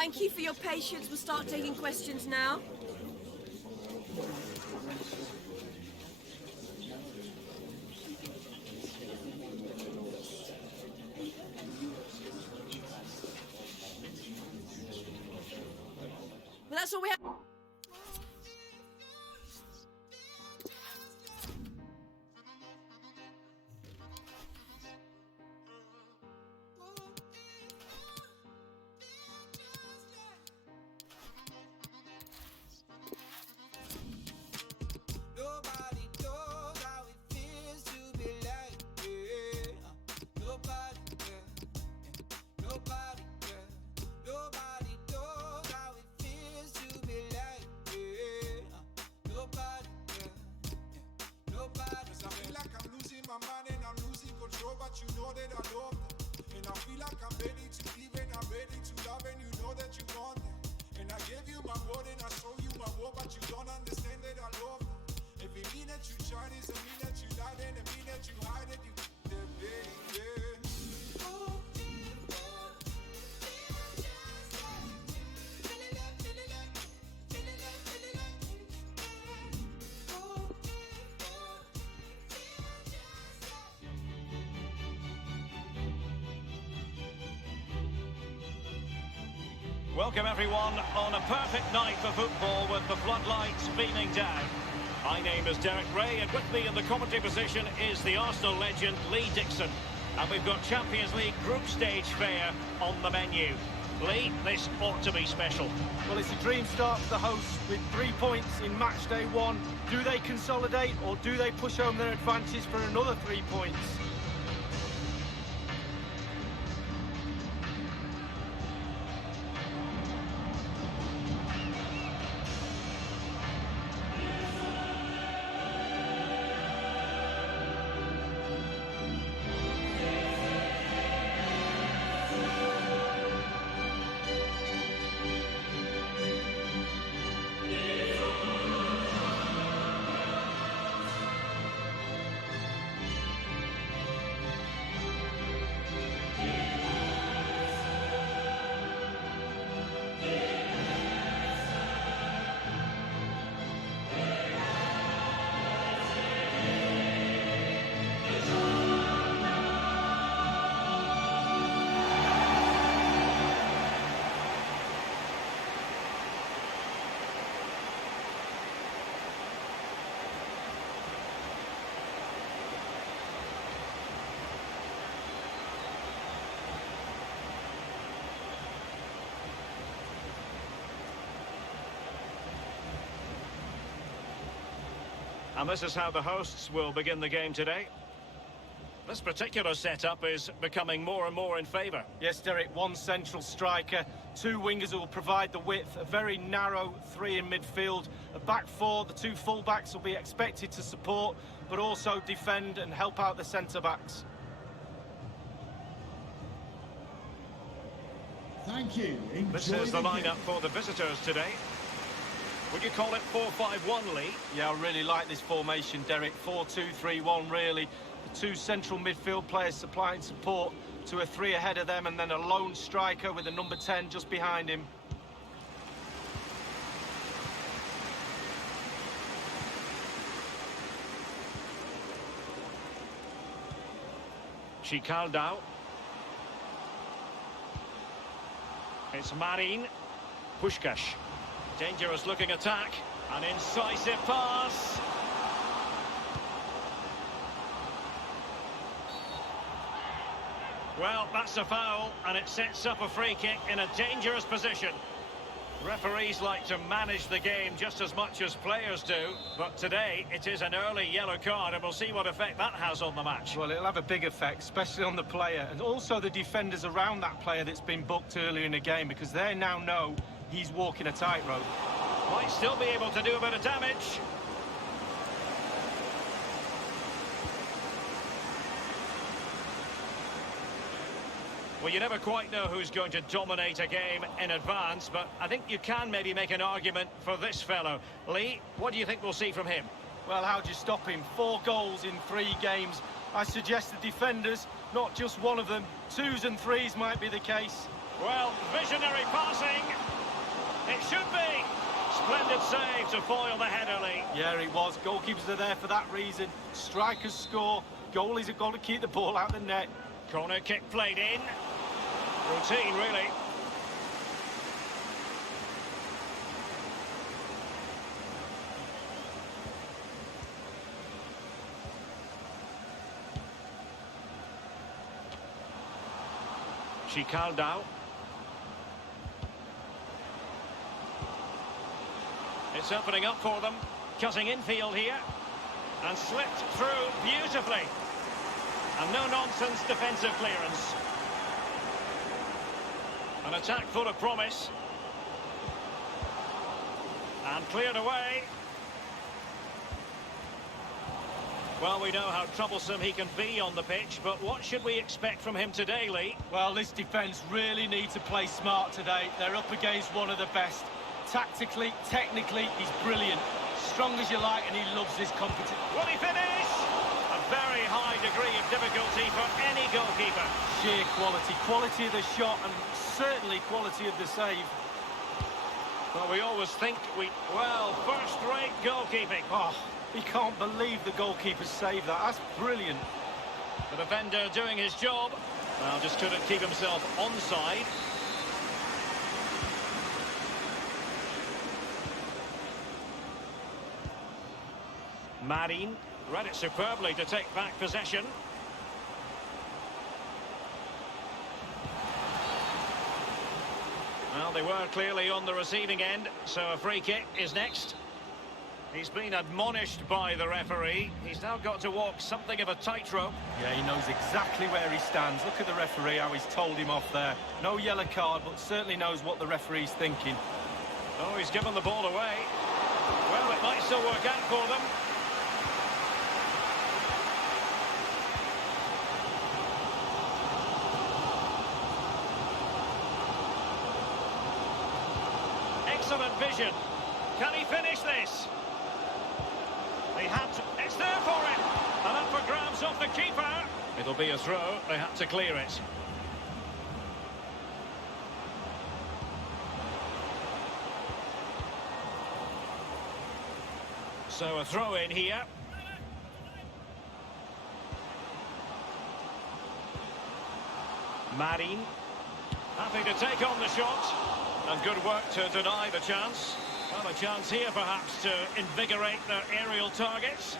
Thank you for your patience. We'll start taking questions now. Well, that's all we have. My mind and I'm losing control, but you know that I love that. And I feel like I'm ready to give and I'm ready to love, and you know that you want that. And I gave you my word and I show you my word, but you don't understand that I love that. If it mean that you try this, it mean that you lied, and it mean that you hide it, you that baby. Welcome everyone on a perfect night for football with the floodlights beaming down. My name is Derek Ray and with me in the commentary position is the Arsenal legend Lee Dixon. And we've got Champions League group stage fare on the menu. Lee, this ought to be special. Well, it's a dream start for the hosts with 3 points in Matchday 1. Do they consolidate or do they push home their advantage for another 3 points? And this is how the hosts will begin the game today. This particular setup is becoming more and more in favour. Yes, Derek, one central striker, 2 wingers who will provide the width, a very narrow 3 in midfield, a back 4, the 2 full-backs will be expected to support, but also defend and help out the centre-backs. Thank you. This is the lineup for the visitors today. Would you call it 4-5-1, Lee? Yeah, I really like this formation, Derek. 4-2-3-1, really. The 2 central midfield players supplying support to a 3 ahead of them, and then a lone striker with a number 10 just behind him. Chicaldao. It's Marin. Puskás. Dangerous looking attack. An incisive pass. Well, that's a foul, and it sets up a free kick in a dangerous position. Referees like to manage the game just as much as players do, but today it is an early yellow card, and we'll see what effect that has on the match. Well, it'll have a big effect, especially on the player, and also the defenders around that player that's been booked earlier in the game, because they now know he's walking a tightrope. Might still be able to do a bit of damage. Well, you never quite know who's going to dominate a game in advance, but I think you can maybe make an argument for this fellow. Lee, what do you think we'll see from him? Well, how do you stop him? 4 goals in 3 games. I suggest the defenders, not just one of them, 2s and 3s might be the case. Well, visionary passing. It should be. Splendid save to foil the header, Lee. Yeah, it was. Goalkeepers are there for that reason. Strikers score. Goalies have got to keep the ball out of the net. Corner kick played in. Routine, really. Chicaldao. It's opening up for them. Cutting infield here. And slipped through beautifully. And no-nonsense defensive clearance. An attack full of promise. And cleared away. Well, we know how troublesome he can be on the pitch, but what should we expect from him today, Lee? Well, this defence really need to play smart today. They're up against one of the best. Tactically, technically, he's brilliant. Strong as you like, and he loves this competition. Will he finish? A very high degree of difficulty for any goalkeeper. Sheer quality. Quality of the shot, and certainly quality of the save. Well, we always think well, first-rate goalkeeping. Oh, he can't believe the goalkeeper saved that. That's brilliant. The defender doing his job. Well, just couldn't keep himself onside. Marin read it superbly to take back possession. Well, they were clearly on the receiving end, so a free kick is next. He's been admonished by the referee. He's now got to walk something of a tightrope. Yeah, he knows exactly where he stands. Look at the referee, how he's told him off there. No yellow card, but certainly knows what the referee's thinking. Oh, he's given the ball away. Well, it might still work out for them. Excellent vision. Can he finish this? They had to... It's there for him! And up for grabs off the keeper. It'll be a throw. They had to clear it. So a throw in here. Marin. Happy to take on the shot. And good work to deny the chance. Well, a chance here perhaps to invigorate their aerial targets.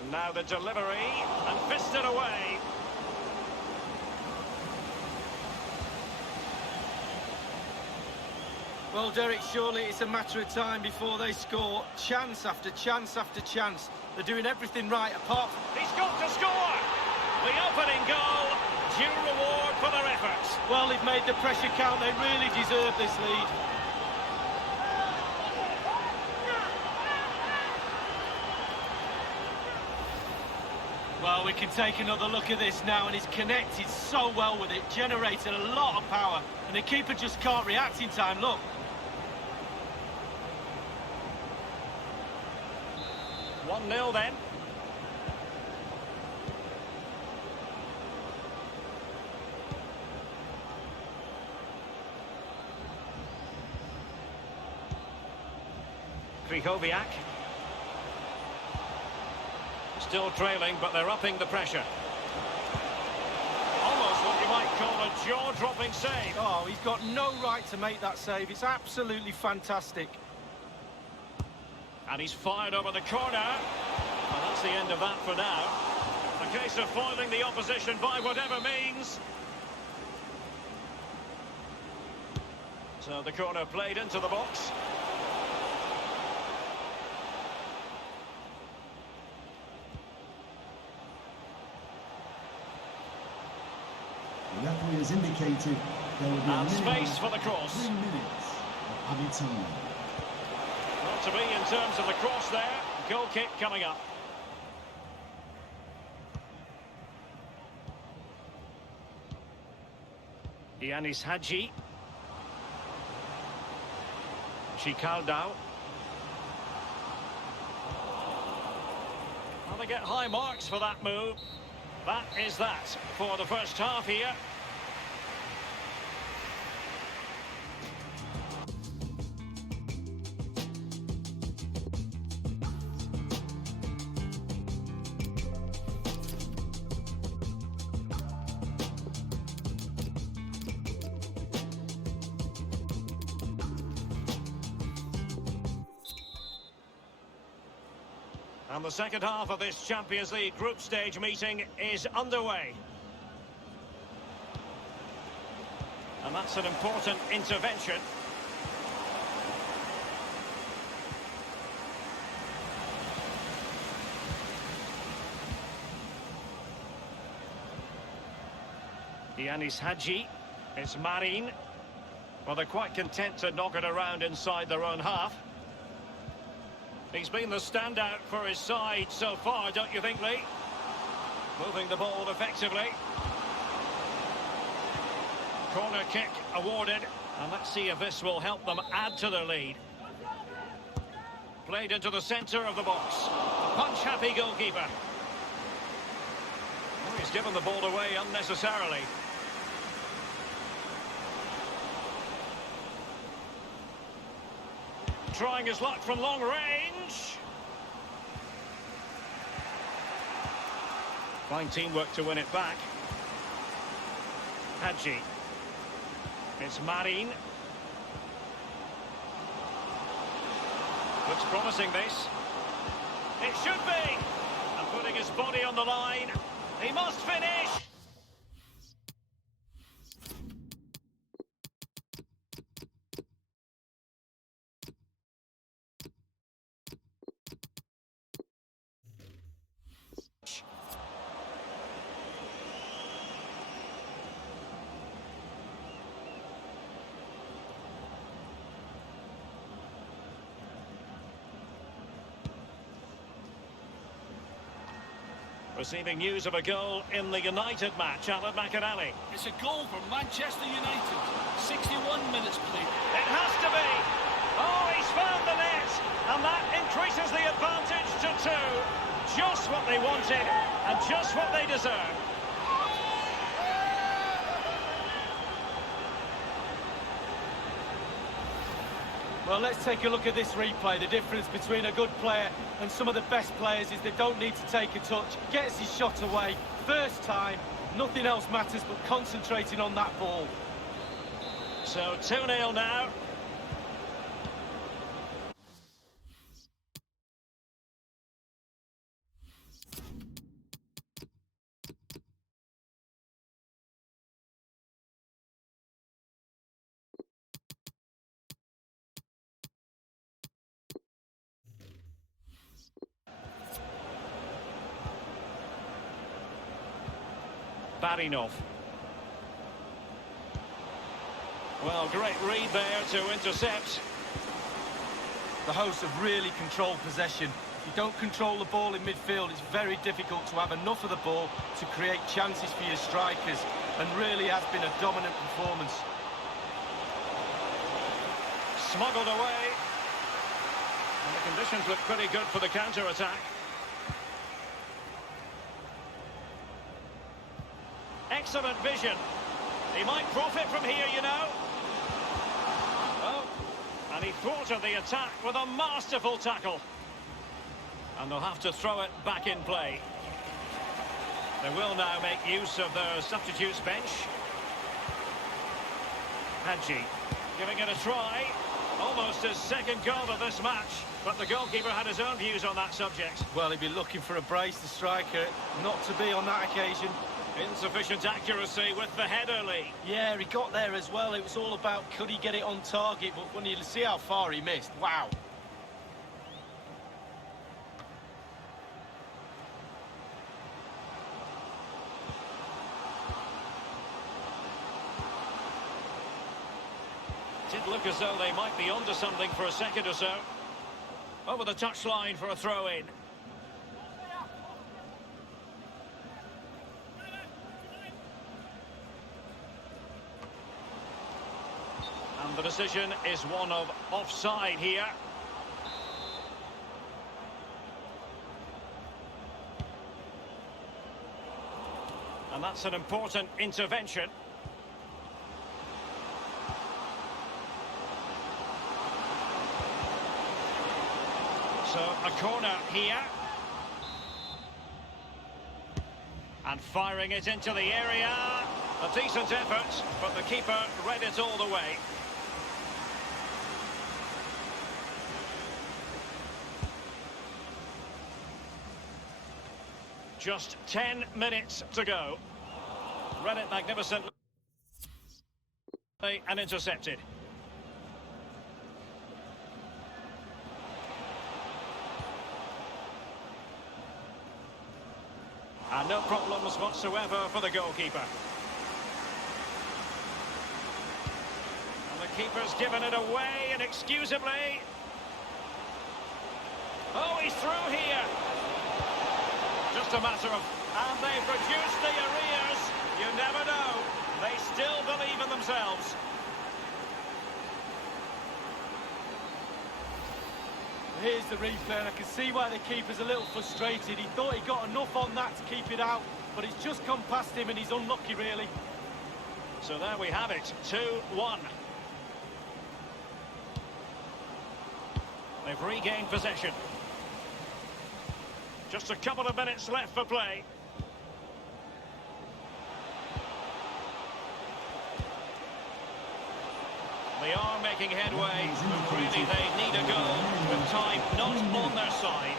And now the delivery, and fisted away. Well, Derek, surely it's a matter of time before they score. Chance after chance after chance. They're doing everything right apart from... He's got to score! The opening goal, due reward for their efforts. Well, they've made the pressure count. They really deserve this lead. Well, we can take another look at this now, and he's connected so well with it, generated a lot of power, and the keeper just can't react in time. Look. One 1-0 then. Krychowiak. Still trailing, but they're upping the pressure. Almost what you might call a jaw-dropping save. Oh, he's got no right to make that save. It's absolutely fantastic. And he's fired over the corner. Well, that's the end of that for now. A case of foiling the opposition by whatever means. So the corner played into the box. The referee has indicated there will be And space for the cross. 3 minutes of added time. Not to be in terms of the cross there. Goal kick coming up. Yanis Hadji. Chicaldao. Well, they get high marks for that move. That is that for the first half here. And the second half of this Champions League group stage meeting is underway. And that's an important intervention. Yanis Hadji, it's Marin. Well, they're quite content to knock it around inside their own half. He's been the standout for his side so far, don't you think, Lee? Moving the ball effectively. Corner kick awarded. And let's see if this will help them add to their lead. Played into the centre of the box. A punch-happy goalkeeper. Oh, he's given the ball away unnecessarily. Trying his luck from long range. Fine teamwork to win it back. Hadji. It's Marin. Looks promising, this. It should be. And putting his body on the line. He must finish. Receiving news of a goal in the United match, Alan McInally. It's a goal for Manchester United. 61 minutes played. It has to be. Oh, he's found the net. And that increases the advantage to 2. Just what they wanted and just what they deserve. Well, let's take a look at this replay. The difference between a good player and some of the best players is they don't need to take a touch. Gets his shot away. First time, nothing else matters but concentrating on that ball. So 2-0 now. Barinov. Well, great read there to intercept. The hosts have really controlled possession. If you don't control the ball in midfield, it's very difficult to have enough of the ball to create chances for your strikers, and really has been a dominant performance. Smuggled away. And the conditions look pretty good for the counter-attack. Excellent vision. He might profit from here, you know. Oh, and he thwarted the attack with a masterful tackle. And they'll have to throw it back in play. They will now make use of their substitutes bench. Hadji giving it a try. Almost his second goal of this match. But the goalkeeper had his own views on that subject. Well, he'd be looking for a brace, the striker. Not to be on that occasion. Insufficient accuracy with the header, Lee. Yeah, he got there as well. It was all about could he get it on target, but when you see how far he missed, wow. Did look as though they might be onto something for a second or so. Over the touchline for a throw-in. And the decision is one of offside here. And that's an important intervention. So a corner here. And firing it into the area. A decent effort, but the keeper read it all the way. Just 10 minutes to go. Read it magnificently and intercepted. And no problems whatsoever for the goalkeeper. And the keeper's given it away inexcusably. Oh, he's through here. Just a matter of... And they've reduced the arrears. You never know. They still believe in themselves. Here's the replay, and I can see why the keeper's a little frustrated. He thought he got enough on that to keep it out, but it's just come past him and he's unlucky, really. So there we have it, 2-1. They've regained possession. Just a couple of minutes left for play. They are making headway, but really they need a goal with time not on their side.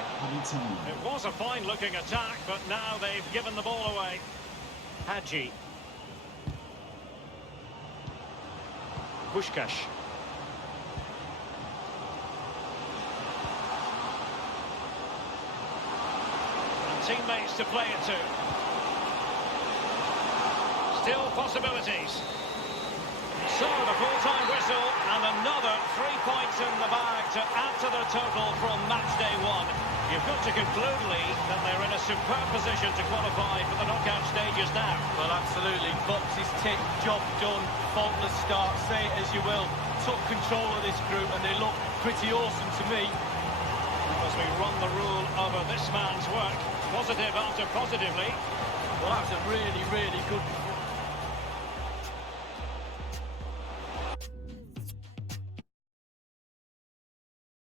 It was a fine-looking attack, but now they've given the ball away. Hadji. Pushkash. And teammates to play it to. Still possibilities. So the full-time whistle and another 3 points in the bag to add to the total from matchday 1. You've got to conclude, Lee, that they're in a superb position to qualify for the knockout stages now. Well, absolutely. Boxes ticked, job done, faultless start, say it as you will. Took control of this group and they look pretty awesome to me. Because we run the rule over this man's work. Positive after positively. Well, that's a really, really good